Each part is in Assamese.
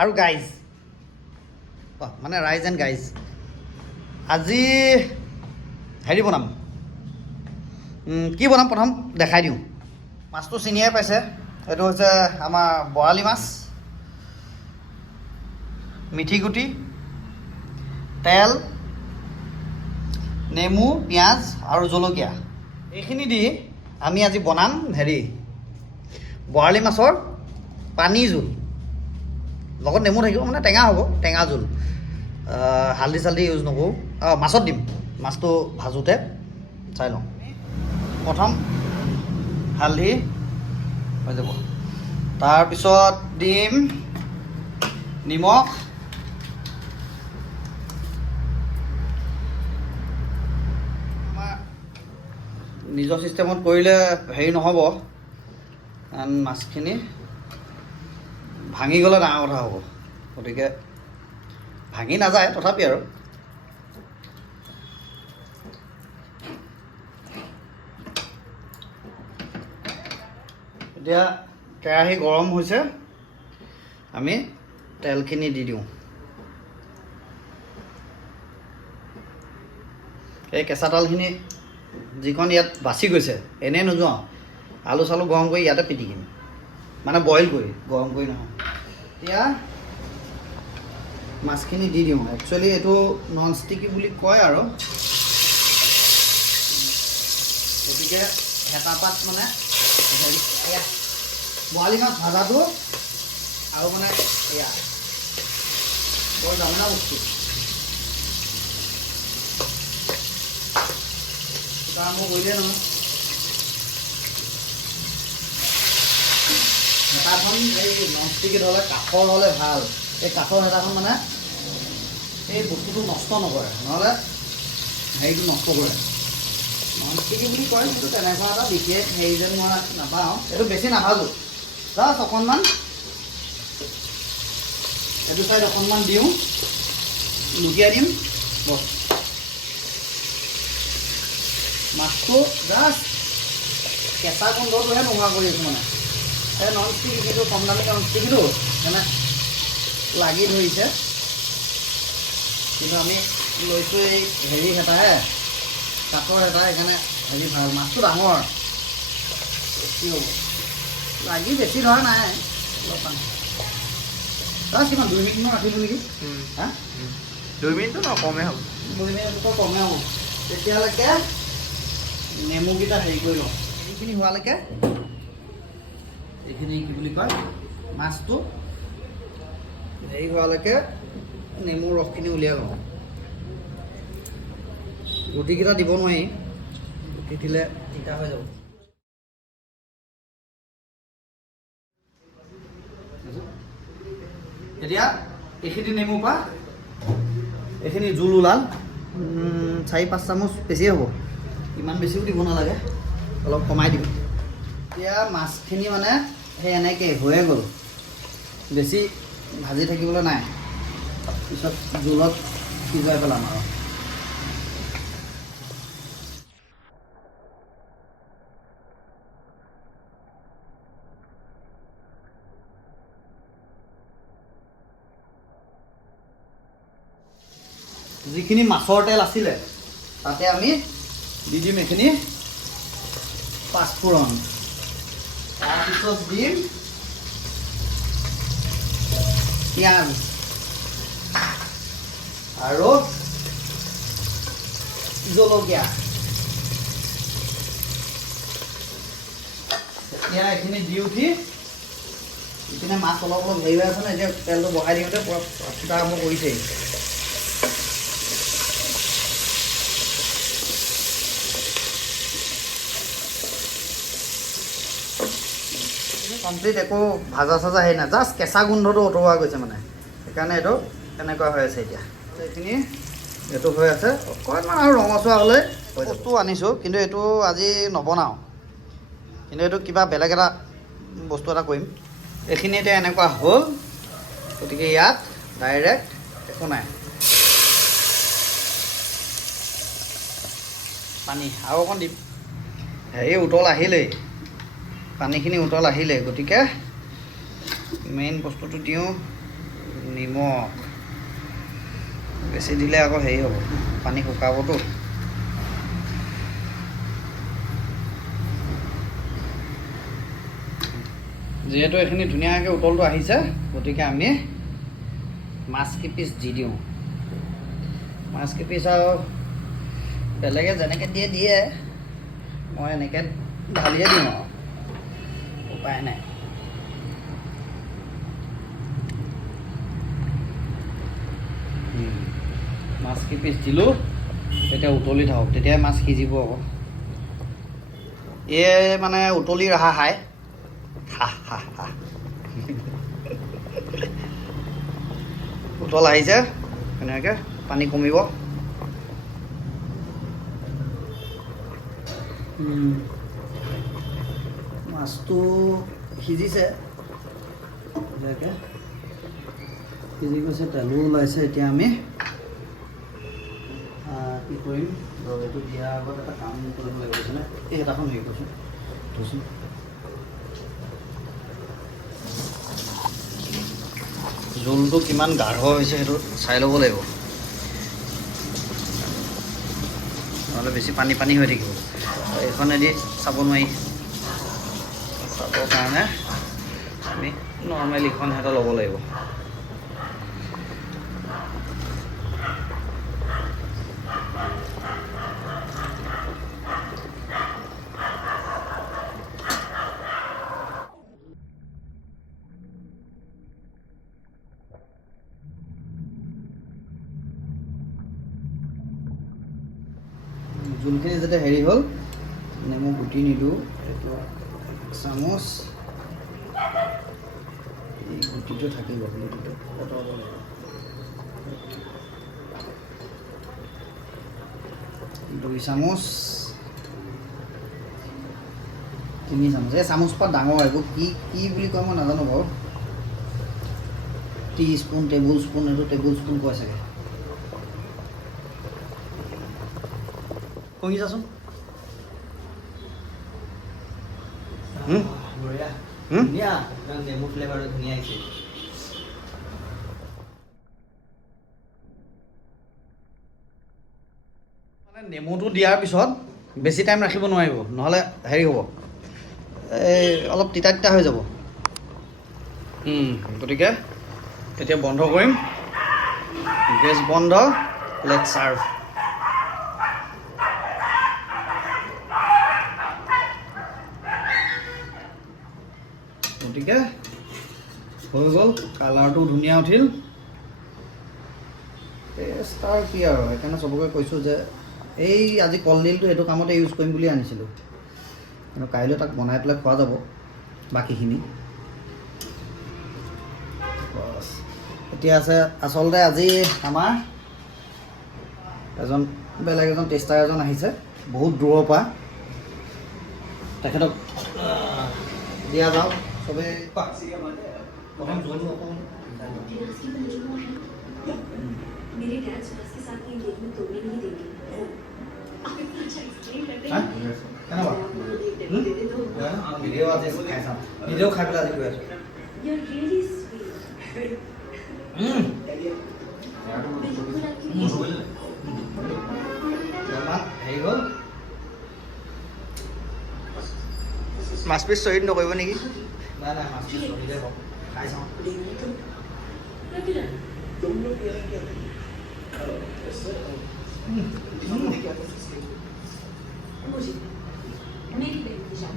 আৰু গাইজ মানে ৰাইজ এণ্ড গাইজ আজি হেৰি বনাম কি বনাম প্ৰথম দেখাই দিওঁ মাছটো চিনিয়ে পাইছে এইটো হৈছে আমাৰ বৰালি মাছ মিঠিগুটি তেল নেমু পিঁয়াজ আৰু জলকীয়া এইখিনি দি আমি আজি বনাম হেৰি বৰালি মাছৰ পানী জোল লগত নেমু থাকিব মানে টেঙা হ'ব টেঙা জোল হালধি চালধি ইউজ নকৰোঁ মাছত দিম মাছটো ভাজোঁতে চাই লওঁ প্ৰথম হালধি হৈ যাব তাৰপিছত দিম নিমখ নিজৰ চিষ্টেমত কৰিলে হেৰি নহ'ব কাৰণ মাছখিনি ভাঙি গ'লে ডাঙৰ কথা হ'ব গতিকে ভাঙি নাযায় তথাপি আৰু এতিয়া কেৰাহী গৰম হৈছে আমি তেলখিনি দি দিওঁ এই কেঁচা তেলখিনি যিখন ইয়াত বাচি গৈছে এনেই নোযোৱা আলু চালু গৰম কৰি ইয়াতে পিটিকিম মানে বইল কৰি গৰম কৰি নহয় এতিয়া মাছখিনি দি দিওঁ একচুৱেলি এইটো নন ষ্টিকি বুলি কয় আৰু গতিকে হেতাপাত মানে হেৰি এয়া বৰালি মাছ ভাজাটো আৰু মানে এয়া বৰ জামেলা বস্তু আৰম্ভ কৰিলে নহয় হেতাখন এই ননষ্টিকি হ'লে কাঠৰ হ'লে ভাল এই কাঠৰ হেতাখন মানে এই বস্তুটো নষ্ট নকৰে নহ'লে হেৰিটো নষ্ট কৰে ননষ্টিকি বুলি কয় কিন্তু তেনেকুৱা এটা বিশেষ হেৰি যেন মই নাপাওঁ এইটো বেছি নাভাজোঁ জাষ্ট অকণমান এইটো চাইড অকণমান দিওঁ লুটিয়াই দিম বছ মাছটো জাষ্ট কেঁচা গোন্ধটোহে নোহোৱা কৰি আছোঁ মানে এই নন ষ্টিকি কিন্তু কম দামী নন ষ্টিকিটো মানে লাগি ধৰিছে কিন্তু আমি লৈছোঁ এই হেৰি হেতাহে কাঠৰ হেতা সেইকাৰণে হেৰি ভাল মাছটো ডাঙৰ বেছি হ'ব লাগি বেছি ধৰা নাই অলপমান জাষ্ট কিমান 2 মিনিটমান ৰাখিলোঁ নেকি হা 2 মিনিটটো ন কমেই হ'ব 2 মিনিটটো কমেই হ'ব তেতিয়ালৈকে নেমুকেইটা হেৰি কৰি লওঁ এইখিনি হোৱালৈকে এইখিনি কি বুলি কয় মাছটো হেৰি হোৱালৈকে নেমুৰ ৰসখিনি উলিয়াই লওঁ গুটিকেইটা দিব নোৱাৰি গুটি দিলে তিতা হৈ যাব এতিয়া এইখিনি নেমুৰ পৰা এইখিনি জোল ওলাল 4-5 চামুচ বেছি হ'ব ইমান বেছিও দিব নালাগে অলপ কমাই দিম এতিয়া মাছখিনি মানে সেই এনেকৈ হৈয়ে গ'ল বেছি ভাজি থাকিবলৈ নাই পিছত জোলত সিজাই পেলাম আৰু যিখিনি মাছৰ তেল আছিলে তাতে আমি দি দিম এইখিনি পাঁচফোৰণ তাৰপিছত দিম পিঁয়াজ আৰু জলকীয়া এতিয়া এইখিনি দি উঠি ইপিনে মাছ অলপ অলপ হেৰি হৈ আছে ন এতিয়া তেলটো বহাই দিওঁতে পুৰা ফুটা আৰম্ভ কৰিছেই কমপ্লিট একো ভাজা চাজা হেৰি নাই জাষ্ট কেঁচা গোন্ধটো আঁতৰোৱা গৈছে মানে সেইকাৰণে এইটো তেনেকুৱা হৈ আছে এতিয়া এইখিনি এইটো হৈ আছে অকণমান আৰু ৰঙচুৱা হ'লে বস্তু আনিছোঁ কিন্তু এইটো আজি নবনাওঁ কিন্তু এইটো কিবা বেলেগ এটা বস্তু এটা কৰিম এইখিনি এতিয়া এনেকুৱা হ'ল গতিকে ইয়াত ডাইৰেক্ট একো নাই পানী আৰু অকণ দিম হেৰি উতল আহিলেই পানীখিনি উতল আহিলে গতিকে মেইন বস্তুটো দিওঁ নিমখ বেছি দিলে আকৌ হেৰি হ'ব, পানী শুকাবতো। যিহেতু এইখিনি ধুনীয়াকৈ উতলটো আহিছে, গতিকে আমি মাছ কেইপিচ দি দিওঁ। মাছ কেইপিচ আৰু বেলেগে যেনেকৈ দিয়ে দিয়ে, মই এনেকৈ ঢালিয়ে দিওঁ আৰু, উপায় নাই। মাছ কেইপিচ দিলোঁ, তেতিয়া উতলি থাকক, তেতিয়াই মাছ সিজিব আকৌ। এই মানে উতলি ৰহা খাই হা হা হা উতল আহিছে, ধুনীয়াকৈ পানী কমিব। মাছটো সিজিছে ধুনীয়াকৈ, সিজি গৈছে, তেলো ওলাইছে। এতিয়া আমি কি কৰিম, এইটো দিয়াৰ আগত এটা কাম কৰিব লাগিব নে, এই এটাখন হেৰি কৰিছোঁ থৈছোঁ। জোলটো কিমান গাঢ় হৈছে সেইটো চাই ল'ব লাগিব, নহ'লে বেছি পানী পানী হৈ থাকিব। এইখনেদি চাব নোৱাৰি, চাবৰ কাৰণে আমি নৰ্মেল ইখন সিহঁতে ল'ব লাগিব। জোলখিনি যাতে হেৰি হ'ল, নেমু গুটি নিদিওঁ, এইটো চামুচ, এই গুটিটো থাকিব, গুটিটো অঁতৰাব লাগিব। 2 চামুচ, 3 চামুচ। এই চামুচপাত ডাঙৰ, এইবোৰ কি কি বুলি কয় মই নাজানো বাৰু। টি স্পুন, টেবুল স্পুন, এইটো টেবুল স্পুন কয় চাগে। কঙি যাচোন। ধুনীয়া, নেমু ফ্লেভাৰটো ধুনীয়া আহিছে। মানে নেমুটো দিয়াৰ পিছত বেছি টাইম ৰাখিব নোৱাৰিব, নহ'লে হেৰি হ'ব, এই অলপ তিতা তিতা হৈ যাব। গতিকে এতিয়া বন্ধ কৰিম, গেছ বন্ধ, লেট চাৰ্ভ। গতিকে হৈ গ'ল, কালাৰটো ধুনীয়া উঠিল। টেষ্ট আৰু কি আৰু, সেইকাৰণে চবকে কৈছোঁ যে এই আজি কলডিলটো এইটো কামতে ইউজ কৰিম বুলি আনিছিলোঁ, কিন্তু কাইলৈ তাক বনাই পেলাই খোৱা যাব বাকীখিনি। বছ এতিয়া আছে, আচলতে আজি আমাৰ বেলেগ এজন টেষ্টাৰ এজন আহিছে বহুত দূৰৰ পৰা, তেখেতক দিয়া যাওক। চবেই প্ৰথম জোল অকণ मेरे डैड सुहास के साथ ये गेम तोड़ने नहीं देंगे। आप इतना अच्छा एक्सप्लेन करते हैं। কেনেকুৱা? ভিডিঅ' আজি খাই চাওঁ, নিজেও খাই পেলাই আজি গৈ আছোঁ। You're really sweet. হেৰি হ'ল, মাছ পিচ শ্বহীদ নকৰিব নেকি? নাই নাই, মাছ পিচ চলিলে হওক, খাই চাওঁ।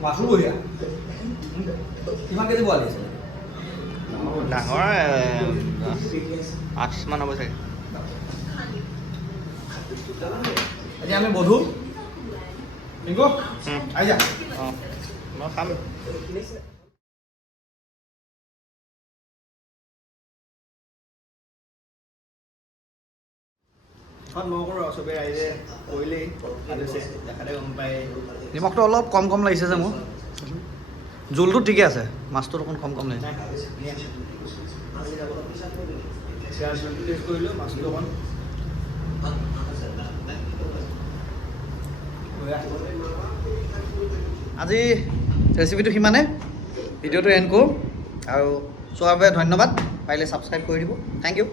মাছো বঢ়িয়া। কিমান কেজি পোৱালি আছে? ডাঙৰ 8 মান হ'ব চাগে। এতিয়া আমি বধু পিংকু আহি যা। অঁ মই খাম। চবেই ৰাইজে কৰিলেই দেখাতে গম পাই। নিমখটো অলপ কম কম লাগিছে যে মোৰ, জোলটো ঠিকে আছে, মাছটো অকণ কম কম লাগিছে। কৰিলোঁ মাছটো অকণ আজি ৰেচিপিটো সিমানে, ভিডিঅ'টো এণ্ড কৰোঁ আৰু চোৱাৰ বাবে ধন্যবাদ পাৰিলে ছাবস্ক্ৰাইব কৰি দিব থেংক ইউ